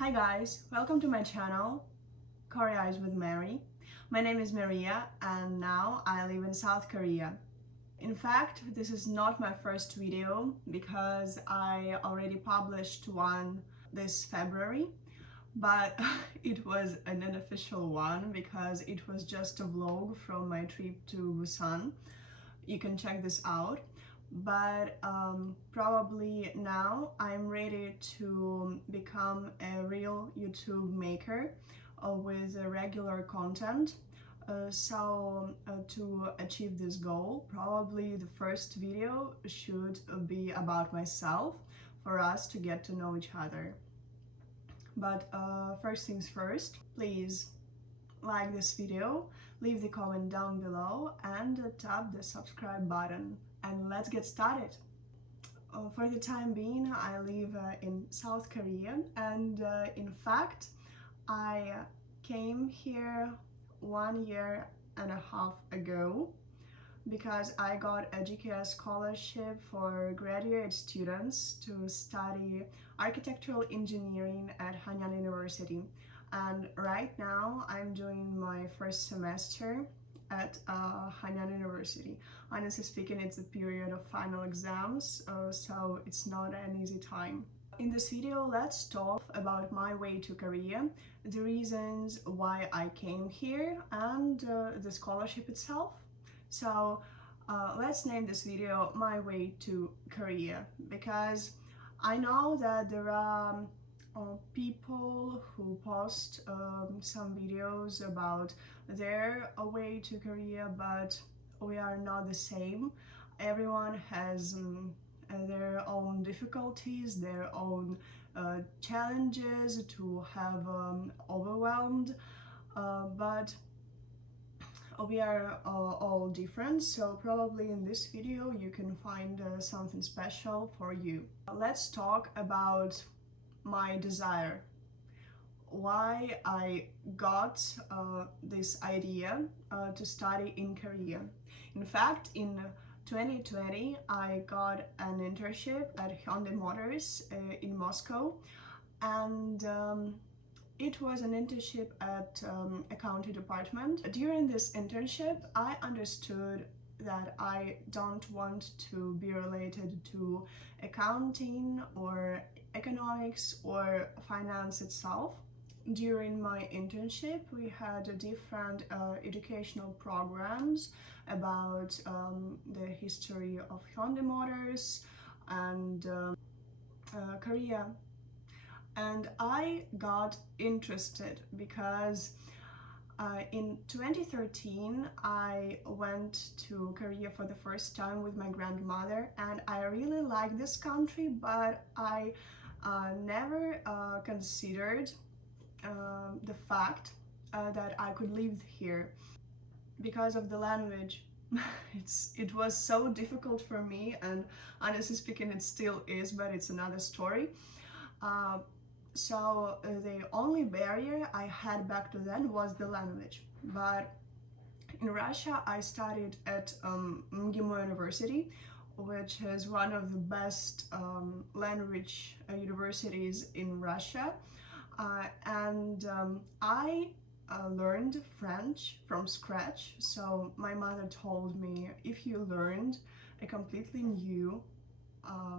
Hi guys, welcome to my channel, Korea is with Mary. My name is Maria and now I live in South Korea. In fact, this is not my first video because I already published one this February, but it was an unofficial one because it was just a vlog from my trip to Busan. You can check this out. But probably now I'm ready to become a real YouTube maker with regular content. To achieve this goal, probably the first video should be about myself for us to get to know each other. But first things first, please like this video, leave the comment down below and tap the subscribe button. And let's get started. For the time being, I live in South Korea, and in fact, I came here 1.5 years ago because I got a GKS scholarship for graduate students to study architectural engineering at Hanyang University. And right now, I'm doing my first semester at Hanyang University. Honestly speaking, it's a period of final exams, so it's not an easy time. In this video, let's talk about my way to Korea, the reasons why I came here, and the scholarship itself. So let's name this video My Way to Korea, because I know that there are people who post some videos about their way to Korea, but we are not the same. Everyone has their own difficulties, their own challenges to have overwhelmed, but we are all different, so probably in this video you can find something special for you. Let's talk about my desire, why I got this idea to study in Korea. In fact, in 2020, I got an internship at Hyundai Motors in Moscow, and it was an internship at accounting department. During this internship, I understood that I don't want to be related to accounting or economics or finance itself. During my internship, we had different educational programs about the history of Hyundai Motors and Korea. And I got interested because in 2013, I went to Korea for the first time with my grandmother, and I really like this country, but I never considered the fact that I could live here because of the language. It was so difficult for me, and honestly speaking, it still is, but it's another story. So the only barrier I had back to then was the language. But in Russia, I studied at MGIMO University, which is one of the best language universities in Russia. And I learned French from scratch. So my mother told me, if you learned a completely new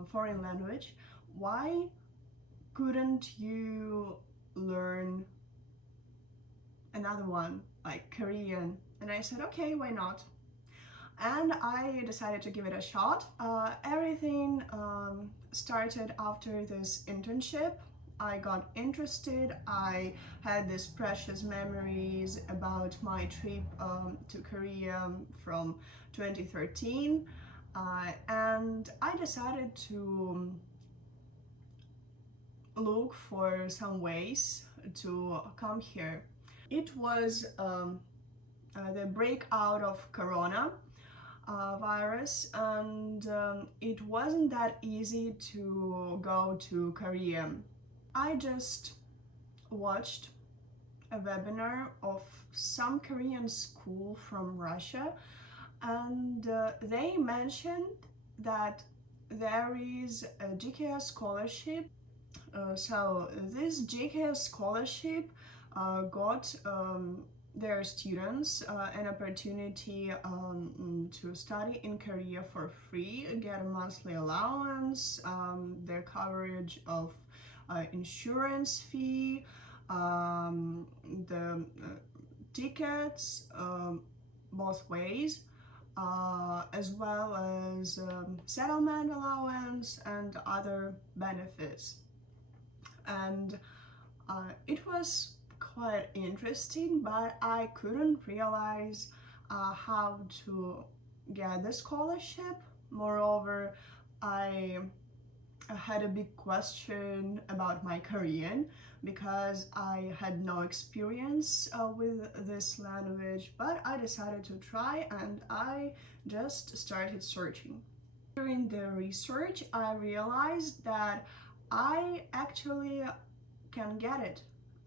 foreign language, why couldn't you learn another one, like Korean? And I said, okay, why not? And I decided to give it a shot. Everything started after this internship. I got interested. I had these precious memories about my trip to Korea from 2013. And I decided to look for some ways to come here. It was the breakout of Corona virus, and it wasn't that easy to go to Korea. I just watched a webinar of some Korean school from Russia, and they mentioned that there is a GKS scholarship So this JKS scholarship got their students an opportunity to study in Korea for free, get a monthly allowance, their coverage of insurance fee, the tickets both ways, as well as settlement allowance and other benefits. And it was quite interesting, but I couldn't realize how to get the scholarship. Moreover, I had a big question about my Korean because I had no experience with this language, but I decided to try and I just started searching. During the research, I realized that I actually can get it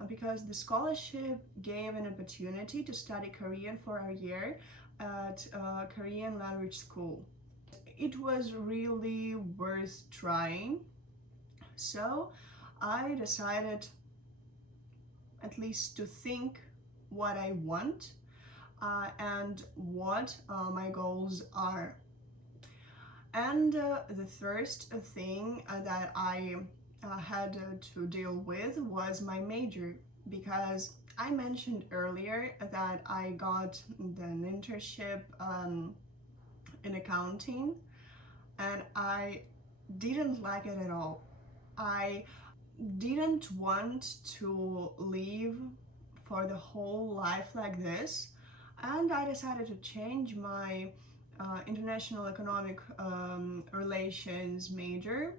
because the scholarship gave an opportunity to study Korean for a year at a Korean language school. It was really worth trying, so I decided at least to think what I want and what my goals are. And the first thing that I had to deal with was my major, because I mentioned earlier that I got an internship in accounting and I didn't like it at all. I didn't want to live for the whole life like this, and I decided to change my international economic relations major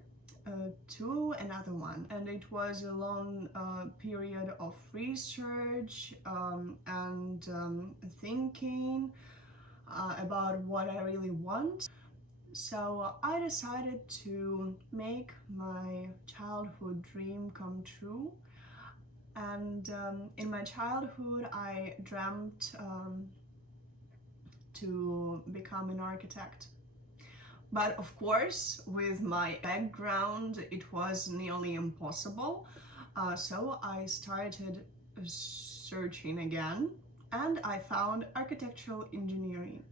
to another one, and it was a long period of research and thinking about what I really want. So I decided to make my childhood dream come true, and in my childhood I dreamt to become an architect. But of course, with my background, it was nearly impossible. So I started searching again, and I found architectural engineering.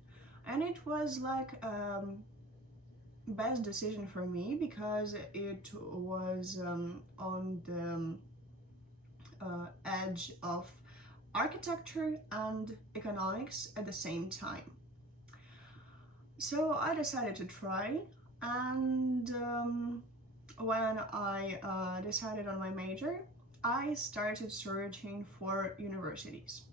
And it was like best decision for me because it was on the edge of architecture and economics at the same time. So I decided to try, and when I decided on my major, I started searching for universities.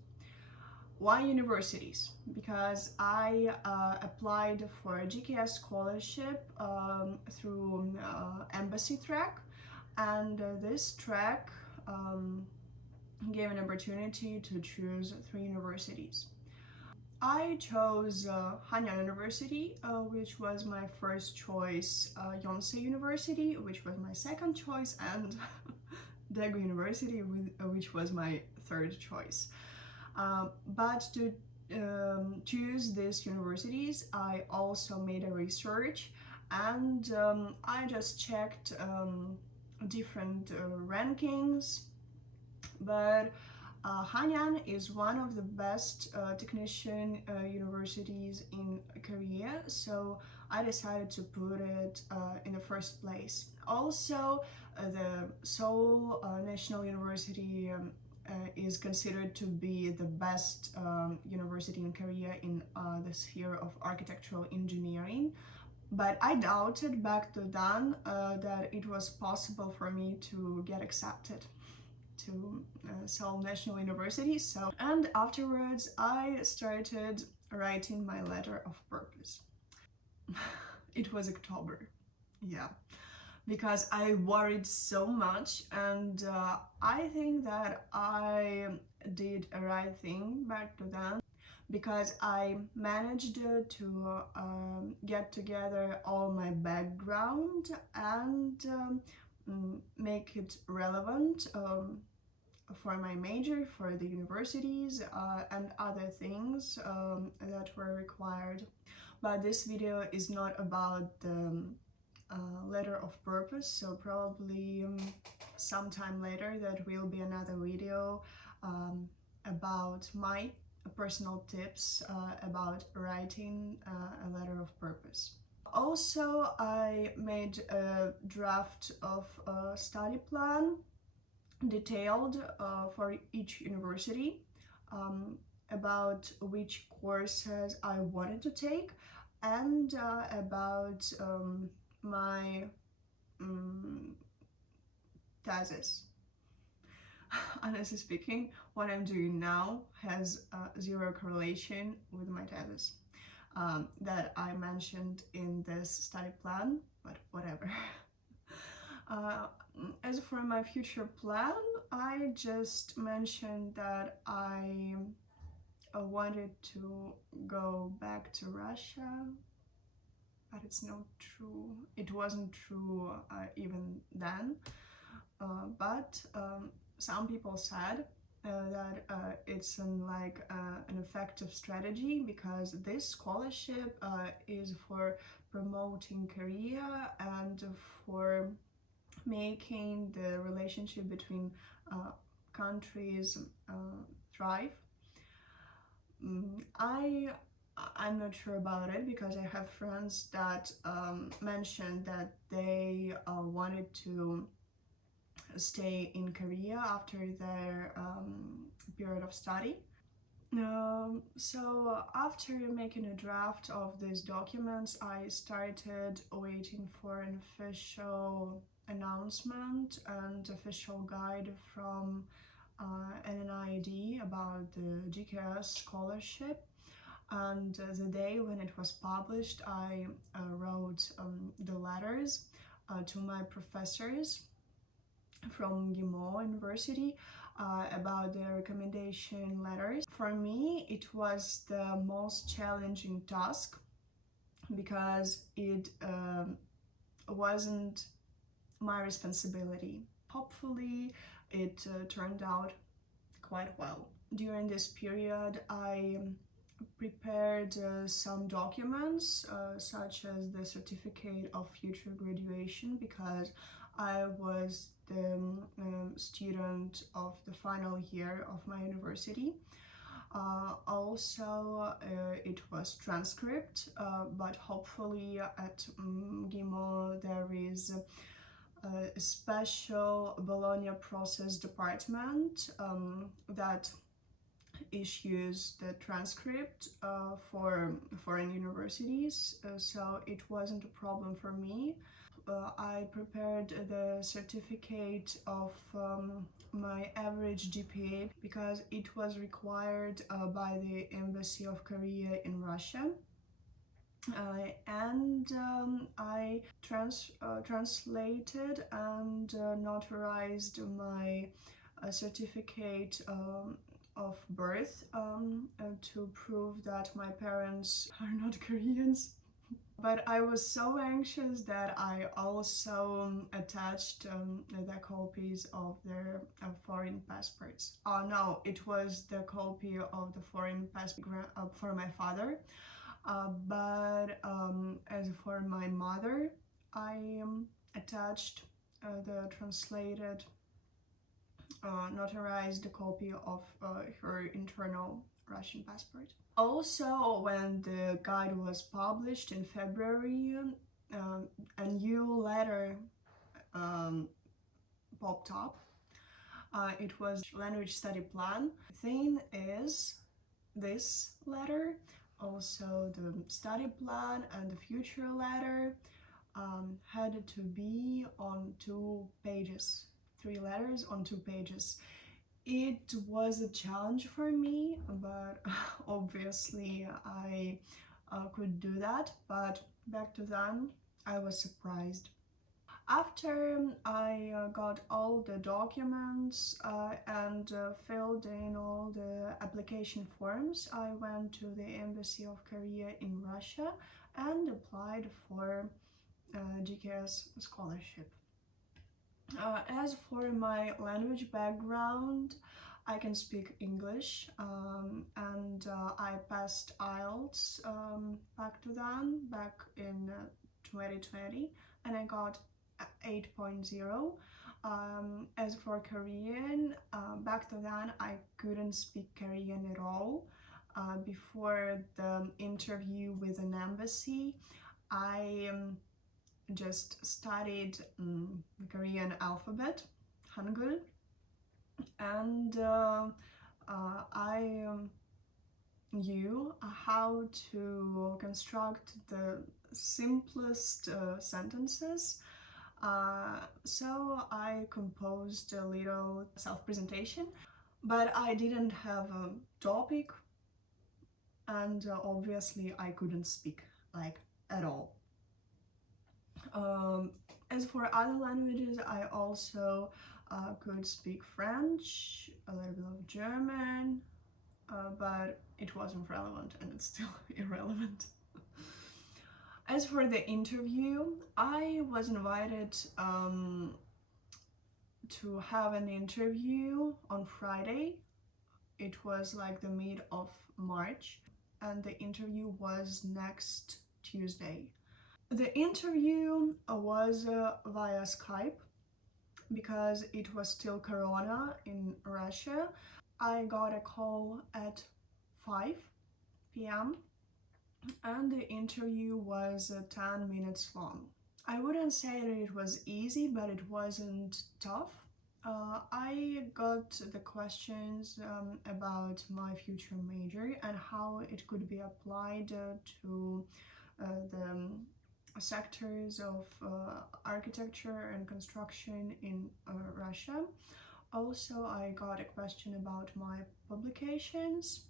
Why universities? Because I applied for a GKS scholarship through embassy track, and this track gave an opportunity to choose 3 universities. I chose Hanyang University, which was my first choice, Yonsei University, which was my second choice, and Daegu University, which was my third choice. But to choose these universities, I also made a research, and I just checked different rankings, but Hanyang is one of the best technician universities in Korea, so I decided to put it in the first place. Also, the Seoul National University is considered to be the best university in Korea in the sphere of architectural engineering. But I doubted back then that it was possible for me to get accepted to Seoul National University. And afterwards I started writing my letter of purpose. It was October, yeah, because I worried so much, and I think that I did a right thing back to then, because I managed to get together all my background and make it relevant for my major, for the universities and other things that were required. But this video is not about the letter of purpose, so probably sometime later there will be another video about my personal tips about writing a letter of purpose. Also, I made a draft of a study plan detailed for each university, about which courses I wanted to take, and about my thesis. Honestly speaking, what I'm doing now has zero correlation with my thesis that I mentioned in this study plan, but whatever. As for my future plan, I just mentioned that I wanted to go back to Russia, but it's not true. It wasn't true even then, but some people said that it's an effective strategy, because this scholarship is for promoting career and for making the relationship between countries thrive. I'm not sure about it, because I have friends that mentioned that they wanted to stay in Korea after their period of study. So after making a draft of these documents, I started waiting for an official announcement and official guide from NNID about the GKS scholarship. And the day when it was published, I wrote the letters to my professors from XOXO University about the recommendation letters. For me, it was the most challenging task, because it wasn't my responsibility. Hopefully, it turned out quite well. During this period, I prepared some documents, such as the certificate of future graduation, because I was the student of the final year of my university. Also, it was transcript, but hopefully at XOXO there is a special Bologna process department that issues the transcript for foreign universities, so it wasn't a problem for me. I prepared the certificate of my average GPA, because it was required by the Embassy of Korea in Russia. And I translated and notarized my certificate of birth to prove that my parents are not Koreans. But I was so anxious that I also attached the copies of their foreign passports. No, it was the copy of the foreign passport for my father. But as for my mother, I attached the translated, notarized copy of her internal Russian passport. Also, when the guide was published in February, a new letter popped up. It was language study plan. The thing is, this letter, also the study plan and the future letter, had to be on 2 pages. 3 letters on 2 pages. It was a challenge for me, but obviously I could do that. But back to then, I was surprised. After I got all the documents and filled in all the application forms, I went to the Embassy of Korea in Russia and applied for GKS scholarship. As for my language background, I can speak English, and I passed IELTS back in 2020, and I got 8.0. As for Korean, back then I couldn't speak Korean at all. Before the interview with an embassy, I just studied the Korean alphabet, Hangul, and I knew how to construct the simplest sentences. So I composed a little self-presentation, but I didn't have a topic, and obviously I couldn't speak like at all. As for other languages, I also could speak French, a little bit of German, but it wasn't relevant, and it's still irrelevant. As for the interview, I was invited to have an interview on Friday. It was like the mid of March, and the interview was next Tuesday. The interview was via Skype because it was still Corona in Russia. I got a call at 5 p.m. and the interview was 10 minutes long. I wouldn't say that it was easy, but it wasn't tough. I got the questions about my future major and how it could be applied to the sectors of architecture and construction in Russia. Also, I got a question about my publications,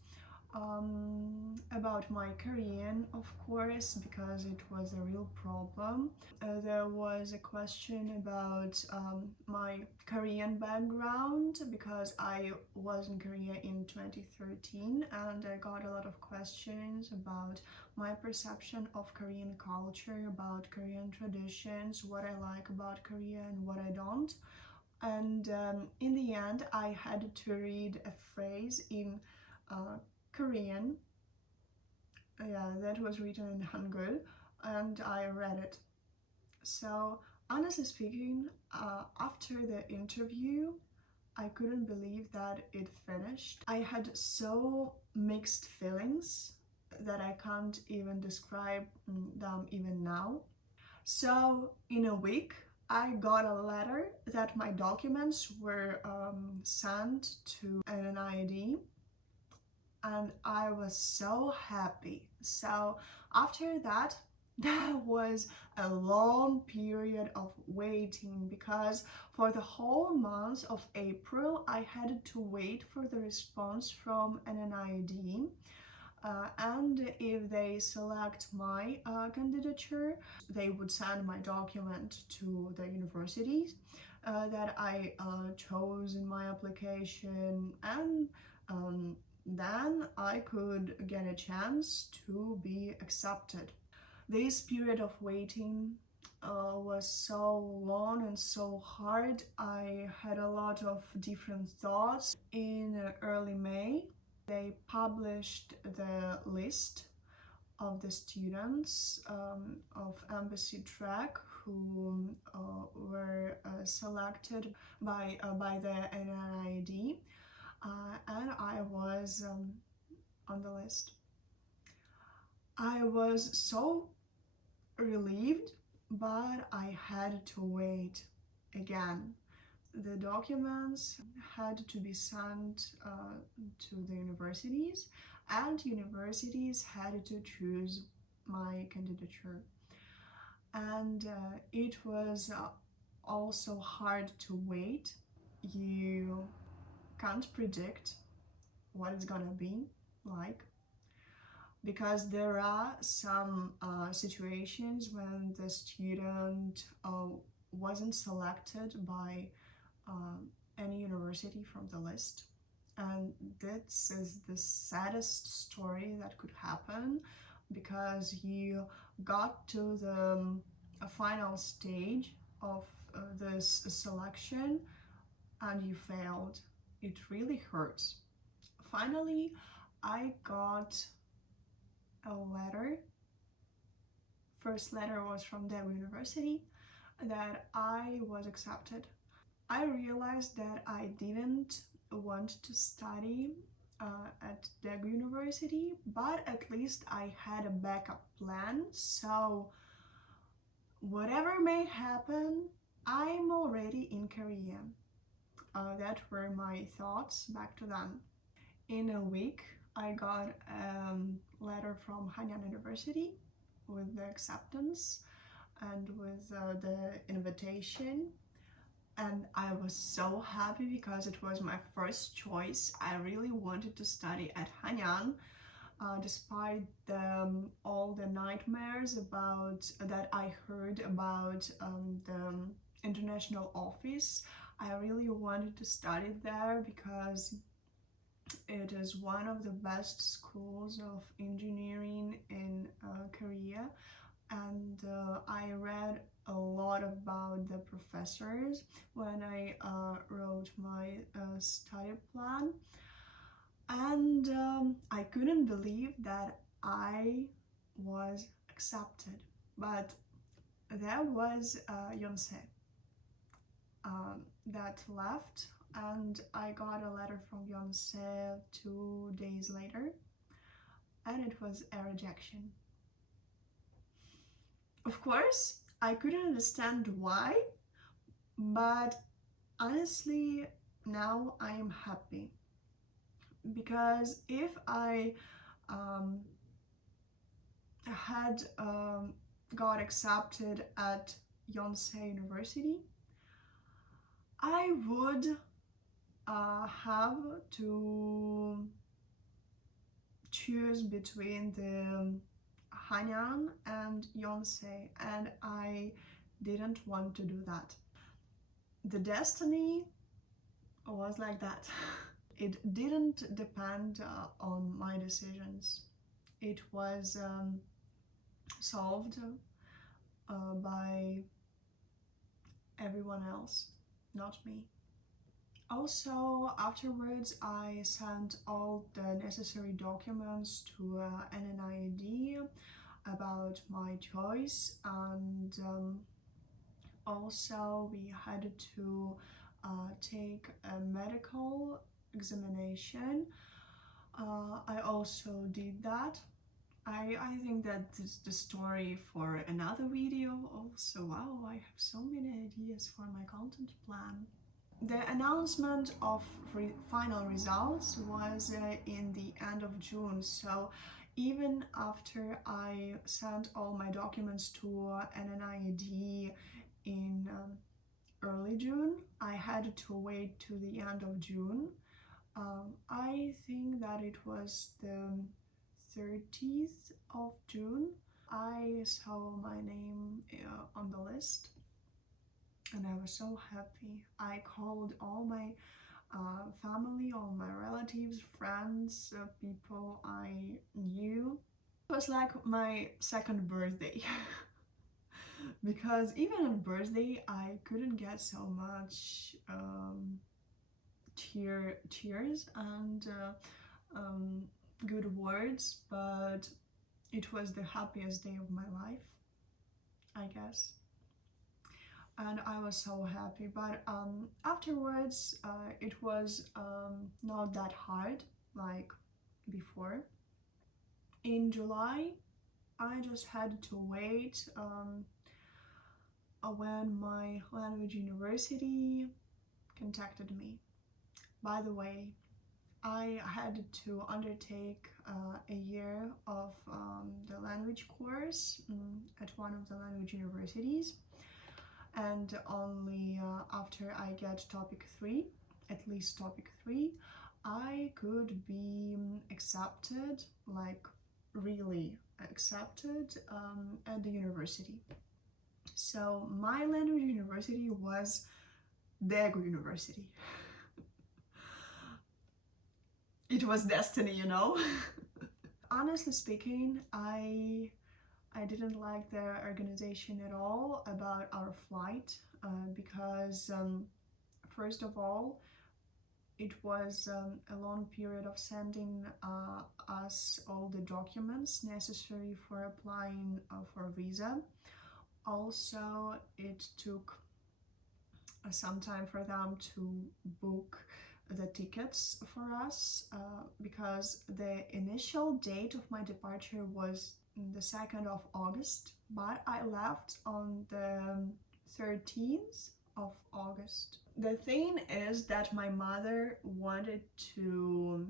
about my Korean, of course, because it was a real problem. There was a question about my Korean background, because I was in Korea in 2013, and I got a lot of questions about my perception of Korean culture, about Korean traditions, what I like about Korea and what I don't. And in the end, I had to read a phrase in Korean, yeah, that was written in Hangul, and I read it. So, honestly speaking, after the interview, I couldn't believe that it finished. I had so mixed feelings that I can't even describe them even now. So, in a week, I got a letter that my documents were sent to an ID, and I was so happy. So after that, that was a long period of waiting, because for the whole month of April I had to wait for the response from an NID. And if they select my candidature, they would send my document to the universities that I chose in my application, and then I could get a chance to be accepted. This period of waiting was so long and so hard. I had a lot of different thoughts. In early May, they published the list of the students of embassy track who were selected by the NID. And I was on the list. I was so relieved, but I had to wait again. The documents had to be sent to the universities, and universities had to choose my candidature. And it was also hard to wait. You can't predict what it's gonna be like, because there are some situations when the student wasn't selected by any university from the list, and this is the saddest story that could happen, because you got to the final stage of this selection and you failed. It really hurts. Finally, I got a letter. First letter was from the university that I was accepted. I realized that I didn't want to study at Daegu University, but at least I had a backup plan. So whatever may happen, I'm already in Korea. That were my thoughts back to then. In a week, I got a letter from Hanyang University with the acceptance and with the invitation, and I was so happy because it was my first choice. I really wanted to study at Hanyang, despite all the nightmares about that I heard about the international office. I really wanted to study there because it is one of the best schools of engineering in Korea, and I read a lot about the professors when I wrote my study plan, and I couldn't believe that I was accepted. But there was Yonsei that left, and I got a letter from Yonsei 2 days later, and it was a rejection. Of course, I couldn't understand why, but honestly, now I am happy. Because if I had got accepted at Yonsei University, I would have to choose between the Hanyang and Yonsei, and I didn't want to do that. The destiny was like that. It didn't depend on my decisions. It was solved by everyone else, not me. Also, afterwards, I sent all the necessary documents to NNID about my choice, and also we had to take a medical examination. I also did that. I think that is the story for another video also. Wow, I have so many ideas for my content plan. The announcement of final results was in the end of June, so even after I sent all my documents to NNID in early June, I had to wait to the end of June. I think that it was the 30th of June. I saw my name on the list, and I was so happy. I called all my family, all my relatives, friends, people I knew. It was like my second birthday. Because even on birthday I couldn't get so much tears and good words, but it was the happiest day of my life, I guess. And I was so happy. But afterwards, it was not that hard like before. In July, I just had to wait when my language university contacted me. By the way, I had to undertake a year of the language course at one of the language universities, and only after I get topic 3, at least topic 3, I could be accepted, like really accepted at the university. So my language university was Daegu University. It was destiny, you know? Honestly speaking, I didn't like the organization at all about our flight because first of all, it was a long period of sending us all the documents necessary for applying for a visa. Also, it took some time for them to book the tickets for us, because the initial date of my departure was the 2nd of August, but I left on the 13th of August. The thing is that my mother wanted to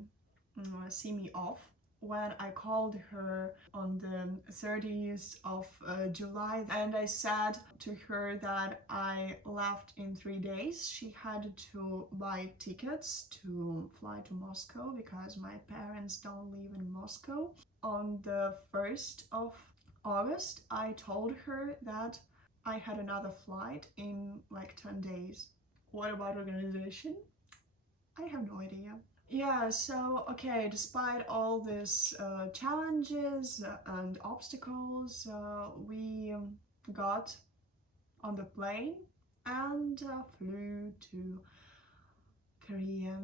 see me off. When I called her on the 30th of July and I said to her that I left in 3 days, she had to buy tickets to fly to Moscow because my parents don't live in Moscow. On the 1st of August, I told her that I had another flight in like 10 days. What about organization? I have no idea. Yeah, so okay, despite all these challenges and obstacles, we got on the plane and flew to Korea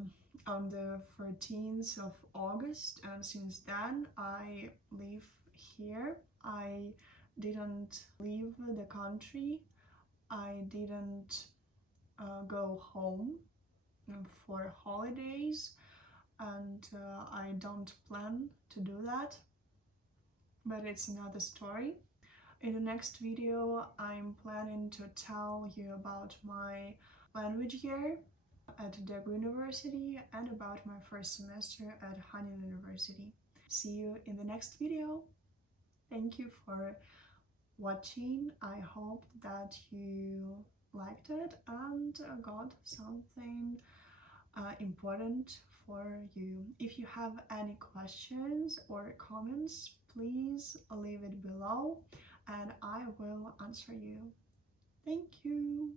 on the 14th of August, and since then I live here. I didn't leave the country. I didn't go home for holidays, and I don't plan to do that, but it's another story. In the next video, I'm planning to tell you about my language year at Daegu University and about my first semester at Hanyang University. See you in the next video. Thank you for watching. I hope that you liked it and got something important for you. If you have any questions or comments, please leave it below and I will answer you. Thank you.